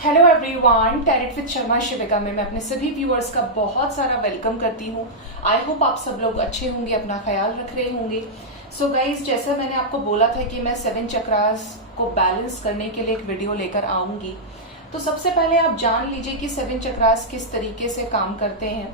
Hello everyone, tarot with Sharma Shivika में मैं अपने सभी व्यूअर्स का बहुत सारा वेलकम करती हूँ। आई होप आप सब लोग अच्छे होंगे, अपना ख्याल रख रहे होंगे। सो गाइज, जैसा मैंने आपको बोला था कि मैं 7 चक्रास को बैलेंस करने के लिए एक वीडियो लेकर आऊंगी। तो सबसे पहले आप जान लीजिए कि 7 चक्रास किस तरीके से काम करते हैं।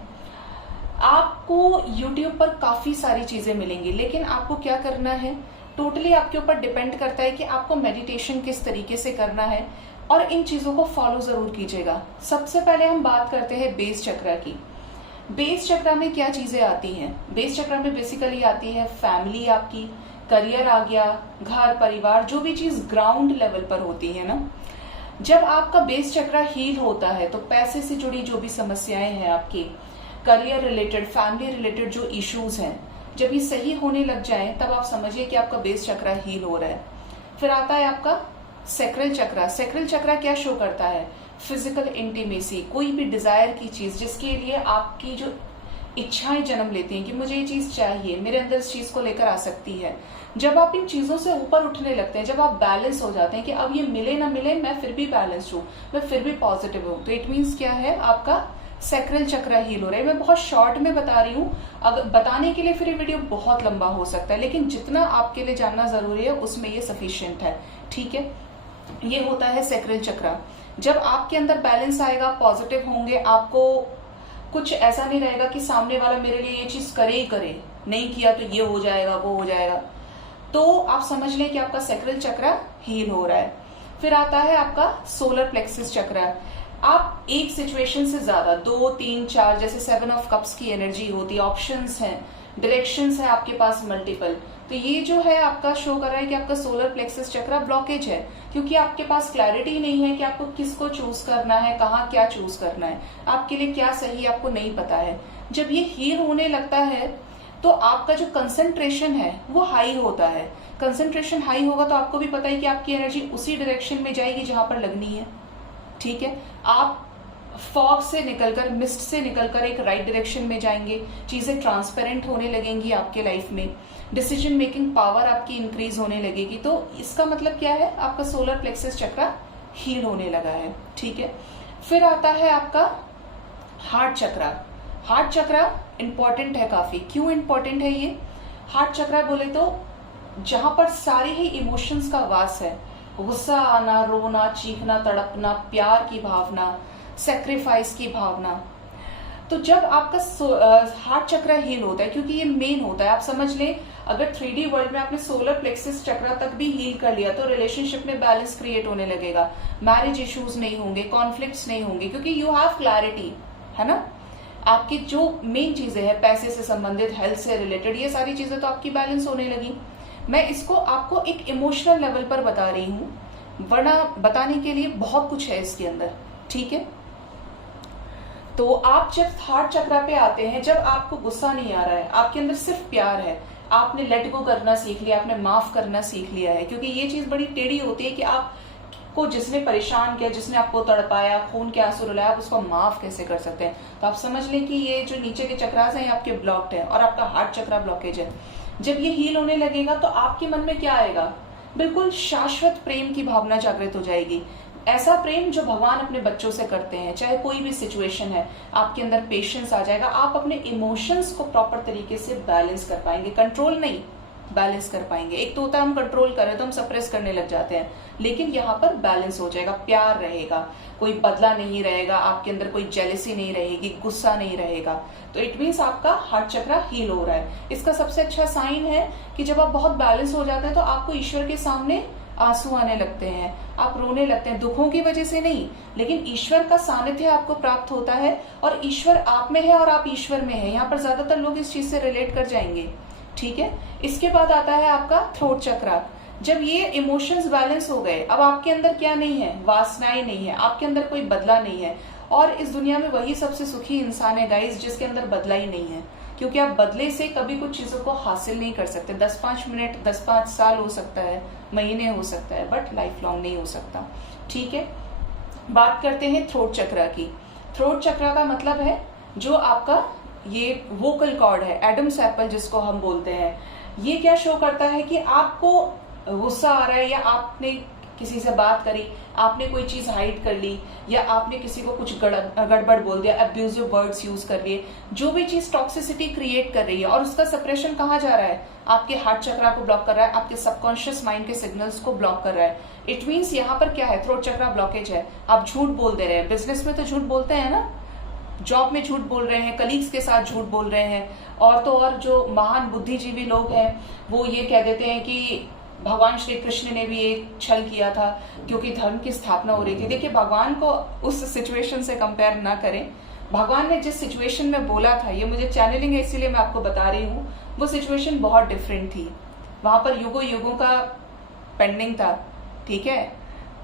आपको यूट्यूब पर काफी सारी चीजें मिलेंगी, लेकिन आपको क्या करना है टोटली आपके ऊपर डिपेंड करता है कि आपको मेडिटेशन किस तरीके से करना है और इन चीजों को फॉलो जरूर कीजिएगा। सबसे पहले हम बात करते हैं बेस चक्रा की। बेस चक्रा में क्या चीजें आती हैं? बेस चक्रा में बेसिकली आती है फैमिली, आपकी करियर आ गया, घर परिवार, जो भी चीज ग्राउंड लेवल पर होती है ना। जब आपका बेस चक्रा हील होता है तो पैसे से जुड़ी जो भी समस्याएं हैं आपकी, करियर रिलेटेड, फैमिली रिलेटेड जो इश्यूज हैं, जब ये सही होने लग जाए तब आप समझिए कि आपका बेस चक्रा हील हो रहा है। फिर आता है आपका सैक्रल चक्रा। सैक्रल चक्रा क्या शो करता है? फिजिकल इंटीमेसी, कोई भी डिजायर की चीज जिसके लिए आपकी जो इच्छाएं जन्म लेती हैं कि मुझे ये चीज चाहिए, मेरे अंदर इस चीज को लेकर आ सकती है। जब आप इन चीजों से ऊपर उठने लगते हैं, जब आप बैलेंस हो जाते हैं कि अब ये मिले ना मिले मैं फिर भी बैलेंस हूँ, मैं फिर भी पॉजिटिव हूँ, तो इट मीन्स क्या है, आपका सैक्रल चक्रा हील हो रहा है। मैं बहुत शॉर्ट में बता रही हूँ, अगर बताने के लिए फिर ये वीडियो बहुत लंबा हो सकता है, लेकिन जितना आपके लिए जानना जरूरी है उसमें ये सफिशिएंट है। ठीक है, ये होता है सैक्रल चक्रा। जब आपके अंदर बैलेंस आएगा, पॉजिटिव होंगे, आपको कुछ ऐसा नहीं रहेगा कि सामने वाला मेरे लिए ये चीज करे ही करे, नहीं किया तो ये हो जाएगा वो हो जाएगा, तो आप समझ लें कि आपका सैक्रल चक्रा हील हो रहा है। फिर आता है आपका सोलर प्लेक्सिस चक्रा। आप एक सिचुएशन से ज्यादा 2, 3, 4, जैसे 7 ऑफ कप्स की एनर्जी होती है, ऑप्शंस हैं, डायरेक्शंस है आपके पास मल्टीपल, तो ये जो है आपका शो कर रहा है कि आपका सोलर प्लेक्सिस चक्रा ब्लॉकेज है, क्योंकि आपके पास क्लैरिटी नहीं है कि आपको किसको चूज करना है, कहाँ क्या चूज करना है, आपके लिए क्या सही आपको नहीं पता है। जब ये हील होने लगता है तो आपका जो कंसंट्रेशन है वो हाई होता है। कंसंट्रेशन हाई होगा तो आपको भी पता है कि आपकी एनर्जी उसी डायरेक्शन में जाएगी जहां पर लगनी है। ठीक है, आप फॉग से निकलकर, मिस्ट से निकलकर एक राइट डायरेक्शन में जाएंगे, चीजें ट्रांसपेरेंट होने लगेंगी आपके लाइफ में, डिसीजन मेकिंग पावर आपकी इंक्रीज होने लगेगी। तो इसका मतलब क्या है, आपका सोलर प्लेक्सस चक्रा हील होने लगा है। ठीक है, फिर आता है आपका हार्ट चक्रा। हार्ट चक्रा इंपॉर्टेंट है काफी। क्यों इंपॉर्टेंट है ये? हार्ट चक्रा बोले तो जहां पर सारे ही इमोशंस का वास है, गुस्सा आना, रोना, चीखना, तड़पना, प्यार की भावना, सेक्रीफाइस की भावना। तो जब आपका हार्ट चक्रा हील होता है, क्योंकि ये मेन होता है, आप समझ लें अगर 3D वर्ल्ड में आपने सोलर प्लेक्सिस चक्रा तक भी हील कर लिया तो रिलेशनशिप में बैलेंस क्रिएट होने लगेगा, मैरिज इश्यूज नहीं होंगे, कॉन्फ्लिक्ट्स नहीं होंगे, क्योंकि यू हैव क्लैरिटी, है ना। आपकी जो मेन चीजें हैं, पैसे से संबंधित, हेल्थ से रिलेटेड, ये सारी चीजें तो आपकी बैलेंस होने लगी। मैं इसको आपको एक इमोशनल लेवल पर बता रही हूँ, वरना बताने के लिए बहुत कुछ है इसके अंदर। ठीक है, तो आप जब हार्ट चक्रा पे आते हैं, जब आपको गुस्सा नहीं आ रहा है, आपके अंदर सिर्फ प्यार है, आपने लेट गो करना सीख लिया, आपने माफ करना सीख लिया है, क्योंकि ये चीज बड़ी टेढ़ी होती है कि आपको जिसने परेशान किया, जिसने आपको तड़पाया, खून के आंसू रुलाया, आप उसको माफ कैसे कर सकते हैं। तो आप समझ लें कि ये जो नीचे के चक्रास हैं आपके ब्लॉक्ड है और आपका हार्ट चक्रा ब्लॉकेज है। जब ये हील होने लगेगा तो आपके मन में क्या आएगा? बिल्कुल शाश्वत प्रेम की भावना जागृत हो जाएगी। ऐसा प्रेम जो भगवान अपने बच्चों से करते हैं, चाहे कोई भी सिचुएशन है, आपके अंदर पेशेंस आ जाएगा, आप अपने इमोशंस को प्रॉपर तरीके से बैलेंस कर पाएंगे, कंट्रोल नहीं, बैलेंस कर पाएंगे। एक तो होता है हम कंट्रोल करें तो हम सप्रेस करने लग जाते हैं, लेकिन यहाँ पर बैलेंस हो जाएगा, प्यार रहेगा, कोई बदला नहीं रहेगा, आपके अंदर कोई जेलसी नहीं रहेगी, गुस्सा नहीं रहेगा। तो इट मीन्स आपका हार्ट चक्रा हील हो रहा है। इसका सबसे अच्छा साइन है कि जब आप बहुत बैलेंस हो जाते हैं तो आपको ईश्वर के सामने आंसू आने लगते हैं, आप रोने लगते हैं, दुखों की वजह से नहीं, लेकिन ईश्वर का सानिध्य आपको प्राप्त होता है और ईश्वर आप में है और आप ईश्वर में है। यहाँ पर ज्यादातर लोग इस चीज से रिलेट कर जाएंगे। ठीक है, इसके बाद आता है आपका थ्रोट चक्रा। जब ये इमोशंस बैलेंस हो गए, अब आपके अंदर क्या नहीं है, वासनाएं नहीं है, आपके अंदर कोई बदला नहीं है, और इस दुनिया में वही सबसे सुखी इंसान है गाइस जिसके अंदर बदला ही नहीं है, क्योंकि आप बदले से कभी कुछ चीजों को हासिल नहीं कर सकते। 10-5 मिनट, 10-5 साल हो सकता है, महीने हो सकता है, बट लाइफ लॉन्ग नहीं हो सकता। ठीक है, बात करते हैं थ्रोट चक्रा की। थ्रोट चक्रा का मतलब है जो आपका ये वोकल कॉर्ड है, एडम्स एप्पल जिसको हम बोलते हैं। ये क्या शो करता है कि आपको गुस्सा आ रहा है या आपने किसी से बात करी, आपने कोई चीज हाइड कर ली, या आपने किसी को कुछ गड़बड़ बोल दिया, अब्यूजिव वर्ड्स यूज कर लिए, जो भी चीज टॉक्सिसिटी क्रिएट कर रही है, और उसका सप्रेशन कहाँ जा रहा है, आपके हार्ट चक्रा को ब्लॉक कर रहा है, आपके सबकॉन्शियस माइंड के सिग्नल्स को ब्लॉक कर रहा है। इट मीन्स यहाँ पर क्या है, थ्रोट चक्रा ब्लॉकेज है। आप झूठ बोल दे रहे हैं, बिजनेस में तो झूठ बोलते हैं ना, जॉब में झूठ बोल रहे हैं, कलीग्स के साथ झूठ बोल रहे हैं, और तो और जो महान बुद्धिजीवी लोग हैं वो ये कह देते हैं कि भगवान श्री कृष्ण ने भी एक छल किया था क्योंकि धर्म की स्थापना हो रही थी। देखिए, भगवान को उस सिचुएशन से कंपेयर ना करें। भगवान ने जिस सिचुएशन में बोला था, ये मुझे चैनलिंग है इसीलिए मैं आपको बता रही हूँ, वो सिचुएशन बहुत डिफरेंट थी। वहां पर युगों युगों का पेंडिंग था, ठीक है।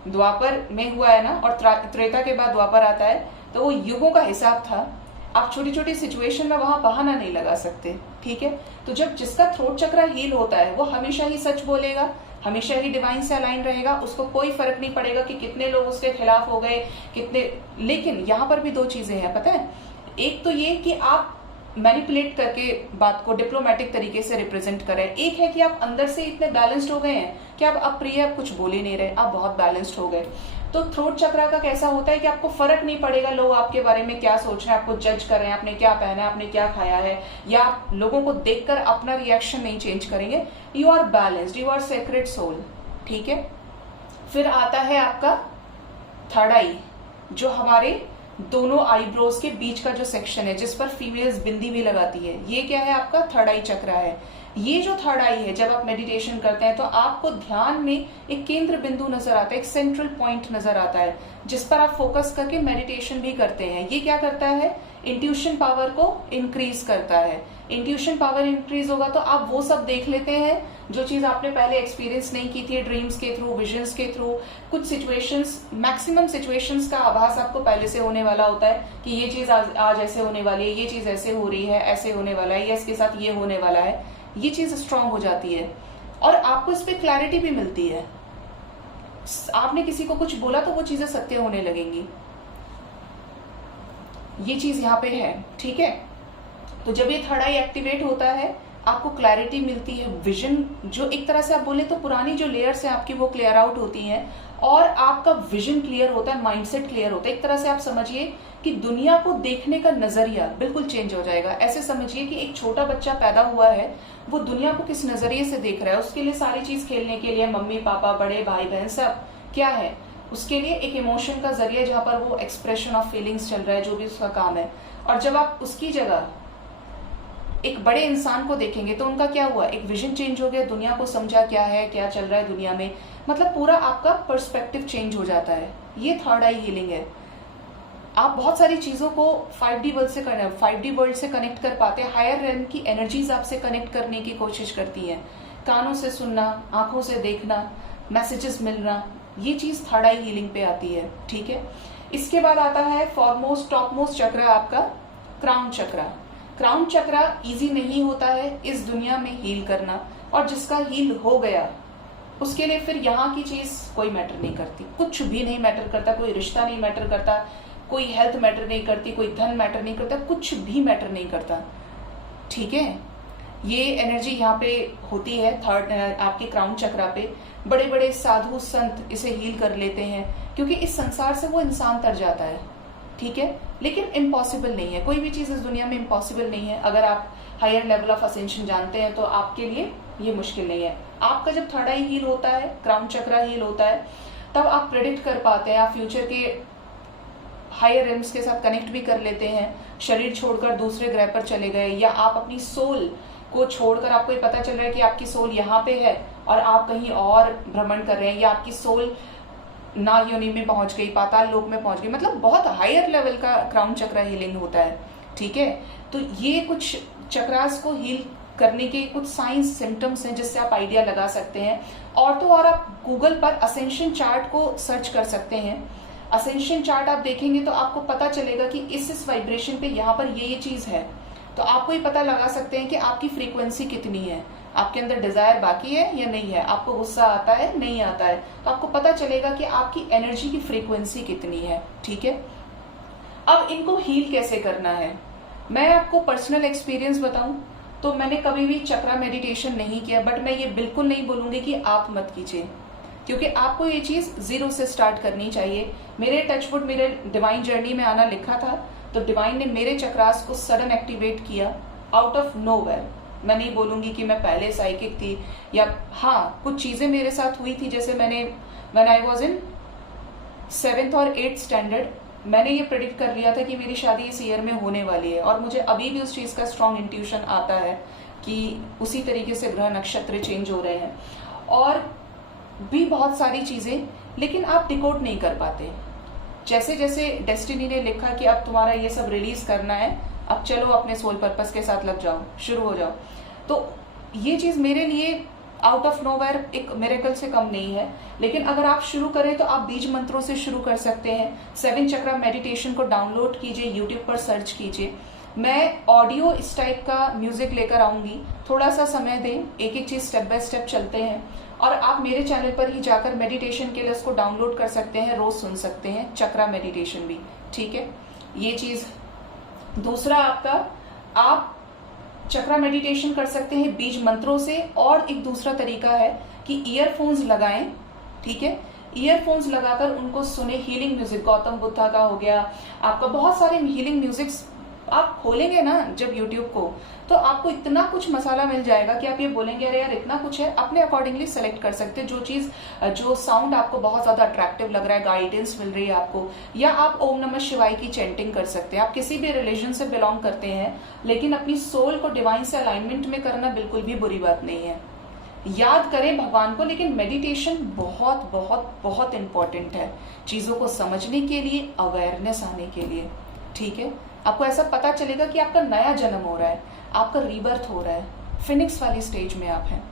द्वापर में हुआ है ना, और त्रेता के बाद द्वापर आता है, तो वो युगों का हिसाब था। आप छोटी छोटी सिचुएशन में वहां बहाना नहीं लगा सकते, ठीक है। तो जब जिसका थ्रोट चक्र हील होता है वो हमेशा ही सच बोलेगा, हमेशा ही डिवाइन से अलाइन रहेगा, उसको कोई फर्क नहीं पड़ेगा कि कितने लोग उसके खिलाफ हो गए, कितने। लेकिन यहाँ पर भी दो चीजें हैं, पता है। एक तो ये कि आप मैनिपुलेट करके बात को डिप्लोमेटिक तरीके से रिप्रेजेंट करें, एक है कि आप अंदर से इतने बैलेंस्ड हो गए हैं कि आप अप्रिय, आप कुछ बोल ही नहीं रहे, आप बहुत बैलेंस्ड हो गए। तो थ्रोट चक्रा का कैसा होता है कि आपको फर्क नहीं पड़ेगा लोग आपके बारे में क्या सोच रहे हैं, आपको जज कर रहे हैं, आपने क्या पहना है, आपने क्या खाया है, या आप लोगों को देखकर अपना रिएक्शन नहीं चेंज करेंगे। You are balanced, you are sacred soul, ठीक है। फिर आता है आपका थर्ड आई, जो हमारे दोनों आईब्रोज के बीच का जो सेक्शन है, जिस पर फीमेल्स बिंदी भी लगाती है, ये क्या है, आपका थर्ड आई चक्रा है। ये जो थर्ड आई है, जब आप मेडिटेशन करते हैं तो आपको ध्यान में एक केंद्र बिंदु नजर आता है, एक सेंट्रल पॉइंट नजर आता है, जिस पर आप फोकस करके मेडिटेशन भी करते हैं। ये क्या करता है, इंट्यूशन पावर को इंक्रीज करता है। इंट्यूशन पावर इंक्रीज होगा तो आप वो सब देख लेते हैं जो चीज आपने पहले एक्सपीरियंस नहीं की थी, ड्रीम्स के थ्रू, विजन्स के थ्रू। कुछ सिचुएशंस, मैक्सिमम सिचुएशंस का आभास आपको पहले से होने वाला होता है कि ये चीज आज ऐसे होने वाली है, ये चीज ऐसे हो रही है, ऐसे होने वाला है, या इसके साथ ये होने वाला है। ये चीज स्ट्रांग हो जाती है और आपको इस पे क्लैरिटी भी मिलती है। आपने किसी को कुछ बोला तो वो चीजें सत्य होने लगेंगी। ये चीज यहाँ पे है, ठीक है। तो जब ये थर्ड आई एक्टिवेट होता है, आपको क्लैरिटी मिलती है, विजन, जो एक तरह से आप बोले तो पुरानी जो लेयर्स हैं आपकी वो क्लियर आउट होती हैं, और आपका विजन क्लियर होता है, माइंडसेट क्लियर होता है। एक तरह से आप समझिए कि दुनिया को देखने का नजरिया बिल्कुल चेंज हो जाएगा। ऐसे समझिए कि एक छोटा बच्चा पैदा हुआ है, वो दुनिया को किस नजरिए से देख रहा है। उसके लिए सारी चीज खेलने के लिए मम्मी पापा, बड़े भाई बहन, सब क्या है, उसके लिए एक इमोशन का जरिया जहां पर वो एक्सप्रेशन ऑफ फीलिंग्स चल रहा है, जो भी उसका काम है। और जब आप उसकी जगह एक बड़े इंसान को देखेंगे तो उनका क्या हुआ, एक विजन चेंज हो गया, दुनिया को समझा क्या है, क्या चल रहा है दुनिया में, मतलब पूरा आपका पर्सपेक्टिव चेंज हो जाता है। ये थर्ड आई हीलिंग है। आप बहुत सारी चीजों को 5D वर्ल्ड से कनेक्ट कर पाते हैं। हायर रेल्म की एनर्जीज आपसे कनेक्ट करने की कोशिश करती हैं। कानों से सुनना, आंखों से देखना, मैसेजेस मिलना, ये चीज थर्ड आई हीलिंग पे आती है, ठीक है। इसके बाद आता है फॉरमोस्ट टॉप मोस्ट चक्र, आपका क्राउन चक्र। क्राउन चक्र इजी नहीं होता है इस दुनिया में हील करना, और जिसका हील हो गया उसके लिए फिर यहाँ की चीज कोई मैटर नहीं करती, कुछ भी नहीं मैटर करता, कोई रिश्ता नहीं मैटर करता, कोई हेल्थ मैटर नहीं करती, कोई धन मैटर नहीं करता, कुछ भी मैटर नहीं करता, ठीक है। ये एनर्जी यहाँ पे होती है थर्ड आपके क्राउन चक्रा पे। बड़े बड़े साधु संत इसे हील कर लेते हैं, क्योंकि इस संसार से वो इंसान तर जाता है, ठीक है। लेकिन इम्पॉसिबल नहीं है, कोई भी चीज इस दुनिया में इम्पॉसिबल नहीं है। अगर आप हायर लेवल ऑफ असेंशन जानते हैं तो आपके लिए ये मुश्किल नहीं है। आपका जब थर्ड आई हील होता है, क्राउन चक्रा हील होता है, तब आप प्रेडिक्ट कर पाते हैं, आप फ्यूचर के हायर रिम्स के साथ कनेक्ट भी कर लेते हैं। शरीर छोड़कर दूसरे ग्रह पर चले गए, या आप अपनी सोल को छोड़कर, आपको ये पता चल रहा है कि आपकी सोल यहाँ पे है और आप कहीं और भ्रमण कर रहे हैं, या आपकी सोल नाग योनि में पहुंच गई, पाताल लोक में पहुंच गई, मतलब बहुत हायर लेवल का क्राउन चक्रा हीलिंग होता है, ठीक है। तो ये कुछ चक्रास को हील करने के कुछ साइंस सिम्टम्स हैं जिससे आप आइडिया लगा सकते हैं। और तो और आप गूगल पर असेंशन चार्ट को सर्च कर सकते हैं। असेंशन चार्ट आप देखेंगे तो आपको पता चलेगा कि इस वाइब्रेशन पे यहाँ पर ये चीज है, तो आपको ये पता लगा सकते हैं कि आपकी फ्रीक्वेंसी कितनी है, आपके अंदर डिजायर बाकी है या नहीं है, आपको गुस्सा आता है नहीं आता है, तो आपको पता चलेगा कि आपकी एनर्जी की फ्रीक्वेंसी कितनी है, ठीक है। अब इनको हील कैसे करना है, मैं आपको पर्सनल एक्सपीरियंस बताऊं तो मैंने कभी भी चक्रा मेडिटेशन नहीं किया, बट मैं ये बिल्कुल नहीं बोलूंगी कि आप मत कीजिए। क्योंकि आपको ये चीज जीरो से स्टार्ट करनी चाहिए। मेरे टचवुड मेरे डिवाइन जर्नी में आना लिखा था, तो डिवाइन ने मेरे चक्रास को सडन एक्टिवेट किया आउट ऑफ नोवेयर। मैं नहीं बोलूंगी कि मैं पहले साइकिक थी, या हाँ कुछ चीजें मेरे साथ हुई थी। जैसे when I was in 7th और 8th स्टैंडर्ड मैंने ये प्रेडिक्ट कर लिया था कि मेरी शादी इस ईयर में होने वाली है, और मुझे अभी भी उस चीज का स्ट्रॉन्ग इंट्यूशन आता है कि उसी तरीके से ग्रह नक्षत्र चेंज हो रहे हैं, और भी बहुत सारी चीजें, लेकिन आप डिकोड नहीं कर पाते। जैसे जैसे डेस्टिनी ने लिखा कि अब तुम्हारा ये सब रिलीज करना है, अब चलो अपने सोल पर्पस के साथ लग जाओ, शुरू हो जाओ, तो ये चीज मेरे लिए आउट ऑफ नोवेयर एक मिरेकल से कम नहीं है। लेकिन अगर आप शुरू करें तो आप बीज मंत्रों से शुरू कर सकते हैं। 7 चक्रा मेडिटेशन को डाउनलोड कीजिए, यूट्यूब पर सर्च कीजिए। मैं ऑडियो इस टाइप का म्यूजिक लेकर आऊंगी, थोड़ा सा समय दें, एक एक चीज स्टेप बाय स्टेप चलते हैं। और आप मेरे चैनल पर ही जाकर मेडिटेशन के लिए उसको डाउनलोड कर सकते हैं, रोज सुन सकते हैं चक्रा मेडिटेशन भी, ठीक है। ये चीज दूसरा आपका, आप चक्रा मेडिटेशन कर सकते हैं बीज मंत्रों से। और एक दूसरा तरीका है कि ईयरफोन्स लगाएं, ठीक है, ईयरफोन्स लगाकर उनको सुने। हीलिंग म्यूजिक गौतम बुद्धा का हो गया, आपका बहुत सारे हीलिंग म्यूजिक्स आप खोलेंगे ना जब यूट्यूब को, तो आपको इतना कुछ मसाला मिल जाएगा कि आप ये बोलेंगे अरे यार इतना कुछ है। अपने अकॉर्डिंगली सेलेक्ट कर सकते हैं जो चीज, जो साउंड आपको बहुत ज्यादा अट्रैक्टिव लग रहा है, गाइडेंस मिल रही है आपको। या आप ओम नमः शिवाय की चैंटिंग कर सकते हैं। आप किसी भी रिलीजन से बिलोंग करते हैं, लेकिन अपनी सोल को डिवाइन से अलाइनमेंट में करना बिल्कुल भी बुरी बात नहीं है। याद करें भगवान को, लेकिन मेडिटेशन बहुत बहुत बहुत इंपॉर्टेंट है चीजों को समझने के लिए, अवेयरनेस आने के लिए, ठीक है। आपको ऐसा पता चलेगा कि आपका नया जन्म हो रहा है, आपका रीबर्थ हो रहा है, फिनिक्स वाली स्टेज में आप हैं,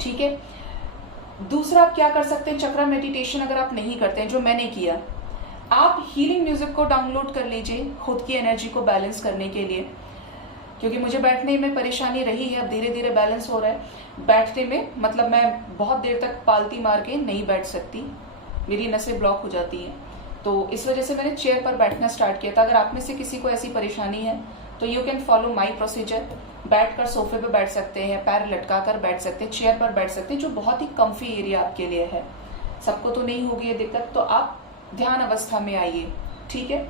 ठीक है। दूसरा आप क्या कर सकते हैं, चक्रा मेडिटेशन अगर आप नहीं करते हैं, जो मैंने किया, आप हीलिंग म्यूजिक को डाउनलोड कर लीजिए खुद की एनर्जी को बैलेंस करने के लिए। क्योंकि मुझे बैठने में परेशानी रही है, अब धीरे धीरे बैलेंस हो रहा है। बैठने में मतलब मैं बहुत देर तक पालती मार के नहीं बैठ सकती, मेरी नसें ब्लॉक हो जाती हैं, तो इस वजह से मैंने चेयर पर बैठना स्टार्ट किया था। अगर आप में से किसी को ऐसी परेशानी है तो you can follow my procedure. बैठकर सोफे पे बैठ सकते हैं, पैर लटका कर बैठ सकते हैं, चेयर पर बैठ सकते हैं, जो बहुत ही कम्फी एरिया आपके लिए है। सबको तो नहीं होगी ये दिक्कत, तो आप ध्यान अवस्था में आइए, ठीक है।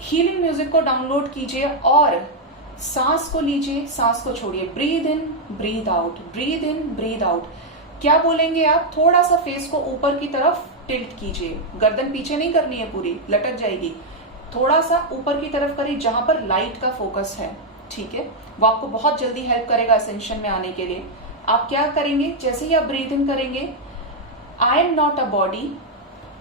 हीलिंग म्यूजिक को डाउनलोड कीजिए और सांस को लीजिए, सांस को छोड़िए, breathe in breathe out, breathe in breathe out. क्या बोलेंगे आप, थोड़ा सा फेस को ऊपर की तरफ टिल्ट कीजिए, गर्दन पीछे नहीं करनी है, पूरी लटक जाएगी, थोड़ा सा ऊपर की तरफ करिए जहां पर लाइट का फोकस है, ठीक है। वो आपको बहुत जल्दी हेल्प करेगा असेंशन में आने के लिए। आप क्या करेंगे, जैसे ही आप ब्रीथ इन करेंगे, I am not a body,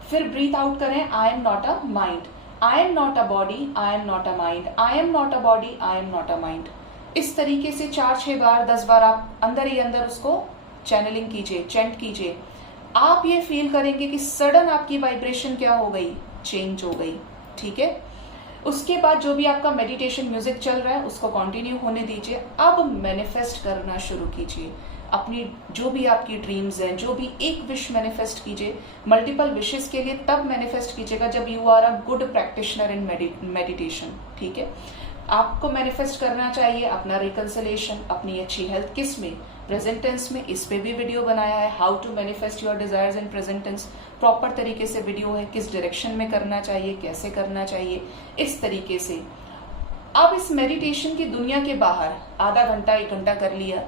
फिर ब्रीथ आउट करें, I am not a mind, I am not a body, I am not a mind, I am not a body, I am not a mind. इस तरीके से 4-6 बार 10 बार आप अंदर ही अंदर उसको channelling कीजिए, चैंट कीजिए। आप ये फील करेंगे कि सडन आपकी वाइब्रेशन क्या हो गई, चेंज हो गई, ठीक है। उसके बाद जो भी आपका मेडिटेशन म्यूजिक चल रहा है उसको कंटिन्यू होने दीजिए। अब मैनिफेस्ट करना शुरू कीजिए अपनी जो भी आपकी ड्रीम्स हैं, जो भी एक विश मैनिफेस्ट कीजिए। मल्टीपल विशेस के लिए तब मैनिफेस्ट कीजिएगा जब you are a good practitioner in meditation, ठीक है। आपको मैनिफेस्ट करना चाहिए अपना रिकंसिलेशन, अपनी अच्छी हेल्थ, किस में, प्रेजेंट टेंस में। इस पे भी वीडियो बनाया है, how to manifest your desires in present tense, proper तरीके से वीडियो है, किस डायरेक्शन में करना चाहिए, कैसे करना चाहिए, इस तरीके से। अब इस मेडिटेशन की दुनिया के बाहर आधा घंटा 1 घंटा कर लिया,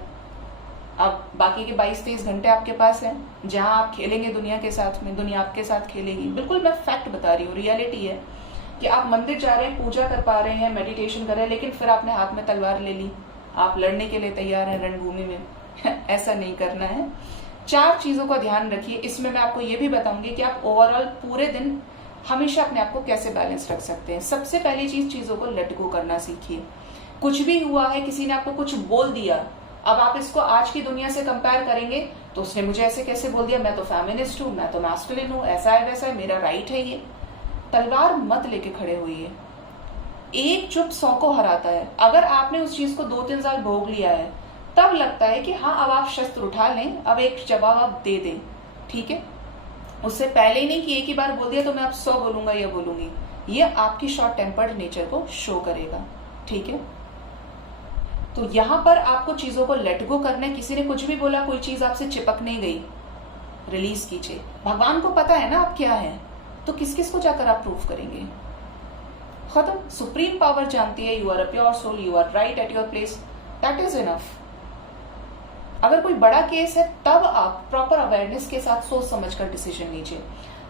अब बाकी के 22-23 घंटे आपके पास हैं जहां आप खेलेंगे दुनिया के साथ में, दुनिया आपके साथ खेलेगी। बिल्कुल मैं फैक्ट बता रही हूँ, रियलिटी है कि आप मंदिर जा रहे हैं, पूजा कर पा रहे हैं, मेडिटेशन कर रहे हैं, लेकिन फिर आपने हाथ में तलवार ले ली, आप लड़ने के लिए तैयार हैं रणभूमि में। ऐसा नहीं करना है। 4 चीजों का ध्यान रखिए। इसमें मैं आपको ये भी बताऊंगी कि आप ओवरऑल पूरे दिन हमेशा अपने आप को कैसे बैलेंस रख सकते हैं। सबसे पहली चीज, चीजों को लेट गो करना सीखिए। कुछ भी हुआ है, किसी ने आपको कुछ बोल दिया, अब आप इसको आज की दुनिया से कंपेयर करेंगे तो उसने मुझे ऐसे कैसे बोल दिया, मैं तो फेमिनिस्ट हूं, मैं तो मैस्कुलिन हूं, ऐसा है वैसा है, मेरा राइट है। ये तलवार मत लेके खड़े होइए। एक चुप 100 को हराता है। अगर आपने उस चीज को 2-3 साल भोग लिया है, तब लगता है कि हाँ अब आप शस्त्र उठा लें, अब एक जवाब आप दे दें, ठीक है। उससे पहले ही नहीं कि एक ही बार बोल दिया तो मैं अब 100 बोलूंगा या बोलूंगी। ये आपकी शॉर्ट टेम्पर्ड नेचर को शो करेगा, ठीक है। तो यहां पर आपको चीजों को लेट गो करना है। किसी ने कुछ भी बोला, कोई चीज आपसे चिपक नहीं गई, रिलीज कीजिए। भगवान को पता है ना आप क्या है, तो किस किस को जाकर आप प्रूफ करेंगे? खत्म। सुप्रीम पावर जानती है you are a pure soul, you are right at your place, that is enough. अगर कोई बड़ा केस है तब आप प्रॉपर अवेयरनेस के साथ सोच समझकर डिसीजन लीजिए।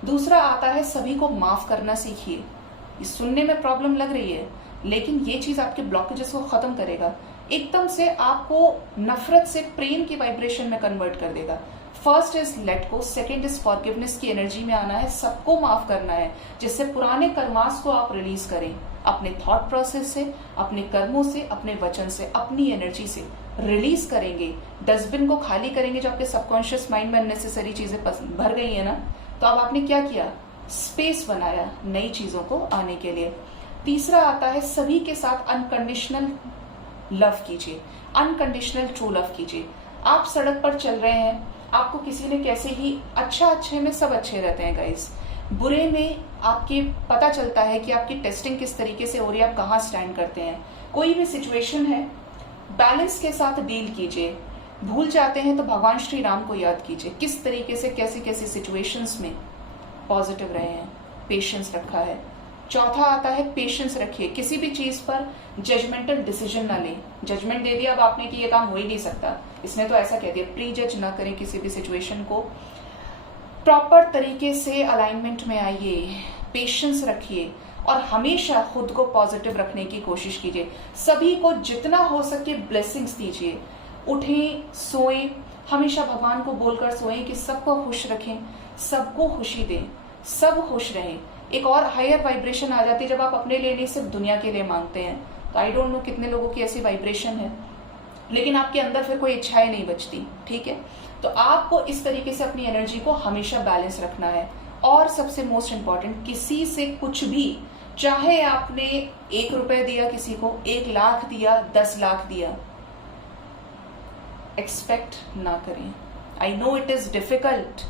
दूसरा आता है सभी को माफ करना सीखिए। ये सुनने में प्रॉब्लम लग रही है, लेकिन ये चीज आपके ब्लॉकेजेस को खत्म करेगा, एकदम से आपको नफरत से प्रेम की वाइब्रेशन में कन्वर्ट कर देगा। First is let go, second is forgiveness की एनर्जी में आना है, सबको माफ करना है, जिससे पुराने कर्मास को आप रिलीज करें अपने थॉट प्रोसेस से, अपने कर्मों से, अपने वचन से, अपनी एनर्जी से रिलीज करेंगे। डस्टबिन को खाली करेंगे जो आपके सबकॉन्शियस माइंड में अननेसेसरी चीजें भर गई है ना, तो अब आपने क्या किया? स्पेस बनाया नई चीजों को आने के लिए। तीसरा आता है सभी के साथ अनकंडीशनल लव कीजिए, अनकंडीशनल ट्रू लव कीजिए। आप सड़क पर चल रहे हैं, आपको किसी ने कैसे ही अच्छे में सब अच्छे रहते हैं गाइस, बुरे में आपके पता चलता है कि आपकी टेस्टिंग किस तरीके से हो रही है, आप कहाँ स्टैंड करते हैं। कोई भी सिचुएशन है बैलेंस के साथ डील कीजिए। भूल जाते हैं तो भगवान श्री राम को याद कीजिए, किस तरीके से कैसी कैसी सिचुएशंस में पॉजिटिव रहे हैं, पेशेंस रखा है। चौथा आता है पेशेंस रखिए, किसी भी चीज पर जजमेंटल डिसीजन ना लें। जजमेंट दे दिया अब आपने कि ये काम हो ही नहीं सकता, इसने तो ऐसा कह दिया, प्री जज ना करें किसी भी सिचुएशन को। प्रॉपर तरीके से अलाइनमेंट में आइए, पेशेंस रखिए और हमेशा खुद को पॉजिटिव रखने की कोशिश कीजिए। सभी को जितना हो सके ब्लेसिंग्स दीजिए। उठें, सोएं, हमेशा भगवान को बोलकर सोएं कि सबको खुश रखें, सबको खुशी दें, सब खुश रहें। एक और हायर वाइब्रेशन आ जाती है जब आप अपने लिए नहीं सिर्फ दुनिया के लिए मांगते हैं। तो आई डोंट नो कितने लोगों की ऐसी वाइब्रेशन है, लेकिन आपके अंदर फिर कोई इच्छाएं नहीं बचती, ठीक है। तो आपको इस तरीके से अपनी एनर्जी को हमेशा बैलेंस रखना है। और सबसे मोस्ट इंपॉर्टेंट, किसी से कुछ भी, चाहे आपने 1 रुपए दिया किसी को, 1 लाख दिया, 10 लाख दिया, एक्सपेक्ट ना करें। I know it is difficult,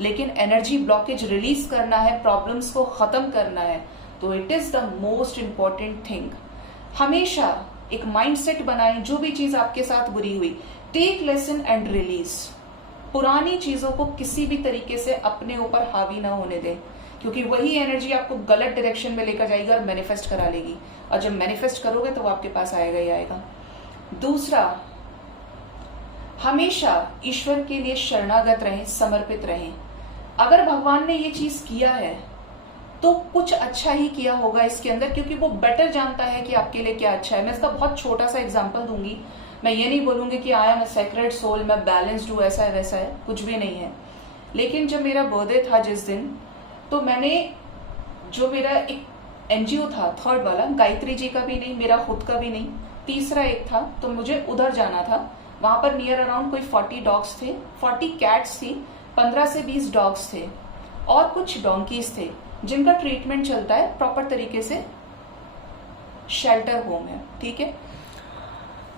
लेकिन एनर्जी ब्लॉकेज रिलीज करना है, प्रॉब्लम्स को खत्म करना है, तो it is the most important thing. हमेशा एक माइंडसेट बनाएं, जो भी चीज आपके साथ बुरी हुई, टेक लेसन एंड रिलीज। पुरानी चीजों को किसी भी तरीके से अपने ऊपर हावी ना होने दें, क्योंकि वही एनर्जी आपको गलत डायरेक्शन में लेकर जाएगी और मैनिफेस्ट करा लेगी। और जब मैनिफेस्ट करोगे तो वो आपके पास आएगा ही आएगा। दूसरा, हमेशा ईश्वर के लिए शरणागत रहें, समर्पित रहें। अगर भगवान ने ये चीज किया है तो कुछ अच्छा ही किया होगा इसके अंदर, क्योंकि वो बेटर जानता है कि आपके लिए क्या अच्छा है। मैं इसका बहुत छोटा सा एग्जांपल दूंगी। मैं ये नहीं बोलूंगी कि I am a sacred soul, मैं बैलेंस्ड हूँ, ऐसा है वैसा है, कुछ भी नहीं है। लेकिन जब मेरा बर्थडे था जिस दिन, तो मैंने, जो मेरा एक एनजीओ था थर्ड वाला, गायत्री जी का भी नहीं, मेरा खुद का भी नहीं, तीसरा एक था, तो मुझे उधर जाना था। वहां पर नियर अराउंड कोई 40 डॉग्स थे, 40 कैट्स थी, 15 से 20 डॉग्स थे और कुछ डोंकीज थे, जिनका ट्रीटमेंट चलता है प्रॉपर तरीके से। शेल्टर होम है, ठीक है।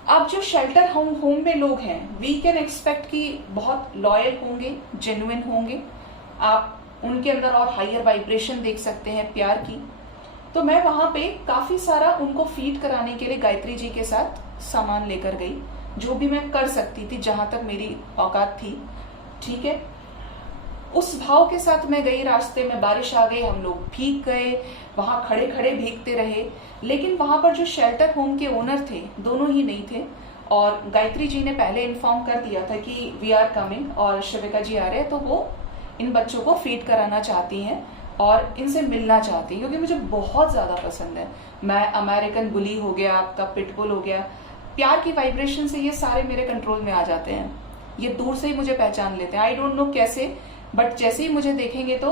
अब जो शेल्टर होम में लोग हैं, वी कैन एक्सपेक्ट कि बहुत लॉयल होंगे, जेन्युइन होंगे, आप उनके अंदर और हायर वाइब्रेशन देख सकते हैं प्यार की। तो मैं वहां पे काफी सारा उनको फीड कराने के लिए गायत्री जी के साथ सामान लेकर गई, जो भी मैं कर सकती थी जहां तक मेरी औकात थी, ठीक है। उस भाव के साथ मैं गई। रास्ते में बारिश आ गई, हम लोग भीग गए, वहां खड़े खड़े भीगते रहे। लेकिन वहां पर जो शेल्टर होम के ओनर थे, दोनों ही नहीं थे, और गायत्री जी ने पहले इन्फॉर्म कर दिया था कि वी आर कमिंग और शिविका जी आ रहे हैं, तो वो इन बच्चों को फीड कराना चाहती हैं और इनसे मिलना चाहती हैं, क्योंकि मुझे बहुत ज्यादा पसंद है। मैं अमेरिकन बुली हो गया, आपका पिटबुल हो गया, प्यार की वाइब्रेशन से ये सारे मेरे कंट्रोल में आ जाते हैं। ये दूर से ही मुझे पहचान लेते हैं, आई डोंट नो कैसे, बट जैसे ही मुझे देखेंगे तो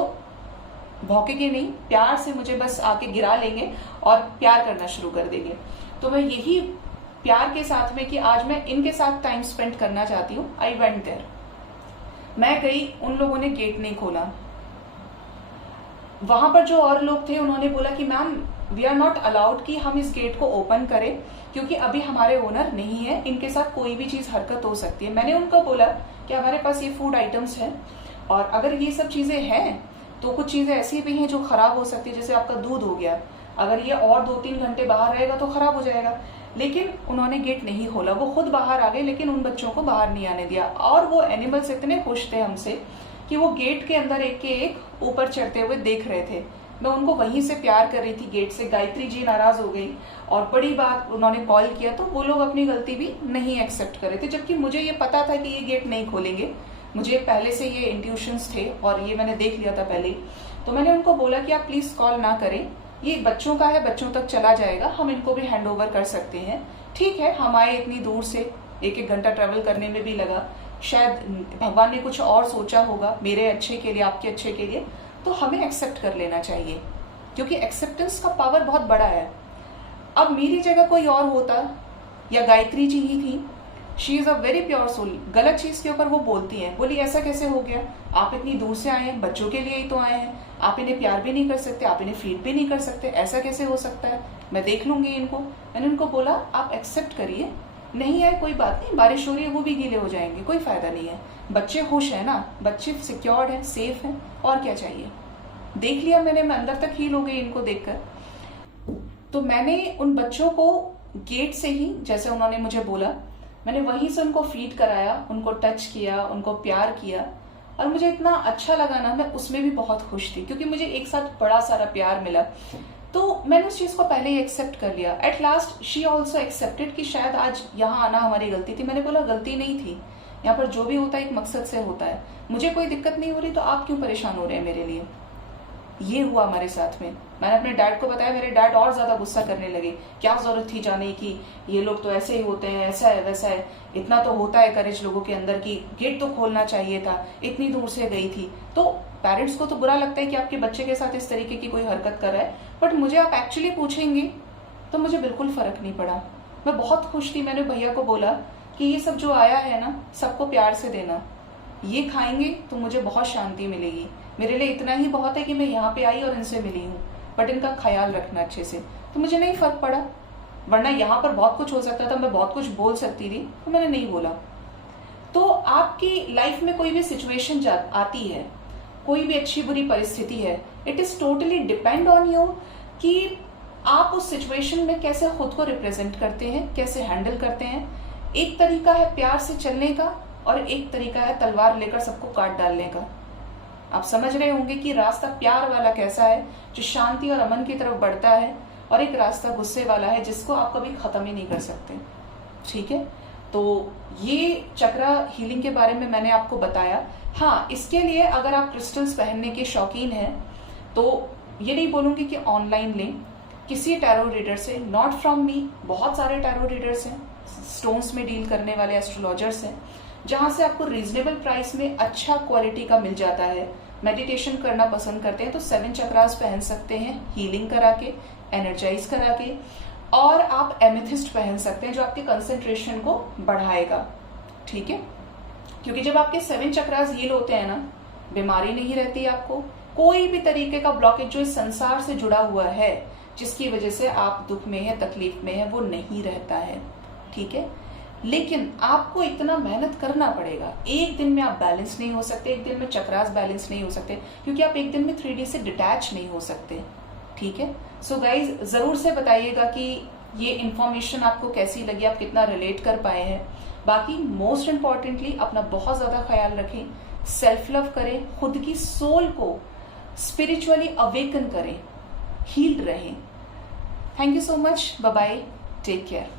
भौंकेंगे नहीं, प्यार से मुझे बस आके गिरा लेंगे और प्यार करना शुरू कर देंगे। तो मैं यही प्यार के साथ में कि आज मैं इनके साथ टाइम स्पेंड करना चाहती हूँ। आई वेंट देयर, मैं गई, उन लोगों ने गेट नहीं खोला। वहां पर जो और लोग थे उन्होंने बोला कि ma'am we are not allowed कि हम इस गेट को ओपन करें, क्योंकि अभी हमारे ओनर नहीं है, इनके साथ कोई भी चीज हरकत हो सकती है। मैंने उनको बोला कि हमारे पास ये फूड आइटम्स हैं, और अगर ये सब चीजें हैं तो कुछ चीजें ऐसी भी हैं जो खराब हो सकती है, जैसे आपका दूध हो गया, अगर ये और 2-3 घंटे बाहर रहेगा तो खराब हो जाएगा। लेकिन उन्होंने गेट नहीं खोला, वो खुद बाहर आ गए, लेकिन उन बच्चों को बाहर नहीं आने दिया। और वो एनिमल्स इतने खुश थे हमसे कि वो गेट के अंदर एक के एक ऊपर चढ़ते हुए देख रहे थे। मैं उनको वहीं से प्यार कर रही थी गेट से। गायत्री जी नाराज हो गई और बड़ी बात उन्होंने कॉल किया तो वो लोग अपनी गलती भी नहीं एक्सेप्ट कर रहे थे, जबकि मुझे ये पता था कि ये गेट नहीं खोलेंगे। मुझे पहले से ये इंट्यूशंस थे और ये मैंने देख लिया था पहले। तो मैंने उनको बोला कि आप प्लीज कॉल ना करें, ये बच्चों का है, बच्चों तक चला जाएगा, हम इनको भी हैंड ओवर कर सकते हैं। ठीक है, हम आए इतनी दूर से, 1-1 घंटा ट्रेवल करने में भी लगा, शायद भगवान ने कुछ और सोचा होगा मेरे अच्छे के लिए, आपके अच्छे के लिए, तो हमें एक्सेप्ट कर लेना चाहिए, क्योंकि एक्सेप्टेंस का पावर बहुत बड़ा है। अब मेरी जगह कोई और होता या गायत्री जी ही थी, she is a very pure soul, गलत चीज के ऊपर वो बोलती हैं, बोली ऐसा कैसे हो गया, आप इतनी दूर से आए हैं, बच्चों के लिए ही तो आए हैं, आप इन्हें प्यार भी नहीं कर सकते, आप इन्हें फीड भी नहीं कर सकते, ऐसा कैसे हो सकता है, मैं देख लूंगी इनको। मैंने उनको बोला आप एक्सेप्ट करिए, नहीं आए कोई बात नहीं, बारिश हो रही है वो भी गीले हो जाएंगे, कोई फायदा नहीं है, बच्चे खुश है ना, बच्चे सिक्योर्ड है, सेफ है, और क्या चाहिए। देख लिया मैंने, मैं अंदर तक हील हो गई इनको देखकर। तो मैंने उन बच्चों को गेट से ही, जैसे उन्होंने मुझे बोला, मैंने वहीं से उनको फीड कराया, उनको टच किया, उनको प्यार किया, और मुझे इतना अच्छा लगा ना, मैं उसमें भी बहुत खुश थी क्योंकि मुझे एक साथ बड़ा सारा प्यार मिला। तो मैंने उस चीज को पहले ही एक्सेप्ट कर लिया। At last she also accepted कि शायद आज यहाँ आना हमारी गलती थी। मैंने बोला गलती नहीं थी, यहाँ पर जो भी होता है एक मकसद से होता है, मुझे कोई दिक्कत नहीं हो रही तो आप क्यों परेशान हो रहे हैं मेरे लिए। ये हुआ हमारे साथ में। मैंने अपने डैड को बताया, मेरे डैड और ज्यादा गुस्सा करने लगे, क्या जरूरत थी जाने की, ये लोग तो ऐसे ही होते हैं, ऐसा है वैसा है, इतना तो होता है करेज लोगों के अंदर की गेट तो खोलना चाहिए था, इतनी दूर से गई थी। तो पेरेंट्स को तो बुरा लगता है कि आपके बच्चे के साथ इस तरीके की कोई हरकत कर रहा है, बट मुझे आप एक्चुअली पूछेंगे तो मुझे बिल्कुल फर्क नहीं पड़ा। मैं बहुत खुश थी। मैंने भैया को बोला कि ये सब जो आया है ना, सबको प्यार से देना, ये खाएंगे तो मुझे बहुत शांति मिलेगी, मेरे लिए इतना ही बहुत है कि मैं यहाँ पे आई और इनसे मिली हूँ, बट इनका ख्याल रखना अच्छे से। तो मुझे नहीं फर्क पड़ा, वरना यहाँ पर बहुत कुछ हो सकता था, मैं बहुत कुछ बोल सकती थी, तो मैंने नहीं बोला। तो आपकी लाइफ में कोई भी सिचुएशन आती है, कोई भी अच्छी बुरी परिस्थिति है, it is totally depend on you कि आप उस सिचुएशन में कैसे खुद को रिप्रेजेंट करते हैं, कैसे हैंडल करते हैं। एक तरीका है प्यार से चलने का और एक तरीका है तलवार लेकर सबको काट डालने का। आप समझ रहे होंगे कि रास्ता प्यार वाला कैसा है, जो शांति और अमन की तरफ बढ़ता है, और एक रास्ता गुस्से वाला है जिसको आप कभी खत्म ही नहीं कर सकते। ठीक है, तो ये चक्रा हीलिंग के बारे में मैंने आपको बताया। हाँ, इसके लिए अगर आप क्रिस्टल्स पहनने के शौकीन हैं तो ये नहीं बोलूंगी कि ऑनलाइन लें, किसी टैरो रीडर से, नॉट फ्रॉम मी। बहुत सारे टैरो रीडर्स हैं, स्टोन्स में डील करने वाले एस्ट्रोलॉजर्स हैं, जहां से आपको रीजनेबल प्राइस में अच्छा क्वालिटी का मिल जाता है। मेडिटेशन करना पसंद करते हैं तो 7 चक्रास पहन सकते हैं, हीलिंग करा के, एनर्जाइज करा के, और आप एमेथिस्ट पहन सकते हैं जो आपके कंसंट्रेशन को बढ़ाएगा। ठीक है, क्योंकि जब आपके 7 चक्रास हील होते हैं ना, बीमारी नहीं रहती आपको, कोई भी तरीके का ब्लॉकेज जो इस संसार से जुड़ा हुआ है, जिसकी वजह से आप दुख में है, तकलीफ में है, वो नहीं रहता है। ठीक है, लेकिन आपको इतना मेहनत करना पड़ेगा। एक दिन में आप बैलेंस नहीं हो सकते, एक दिन में चक्रास बैलेंस नहीं हो सकते, क्योंकि आप एक दिन में 3D से डिटैच नहीं हो सकते। ठीक है, सो गाइज जरूर से बताइएगा कि ये इन्फॉर्मेशन आपको कैसी लगी, आप कितना रिलेट कर पाए हैं। बाकी मोस्ट इंपॉर्टेंटली अपना बहुत ज्यादा ख्याल रखें, सेल्फ लव करें, खुद की सोल को स्पिरिचुअली अवेकन करें, हील्ड रहें। Thank you so much, bye bye, take care.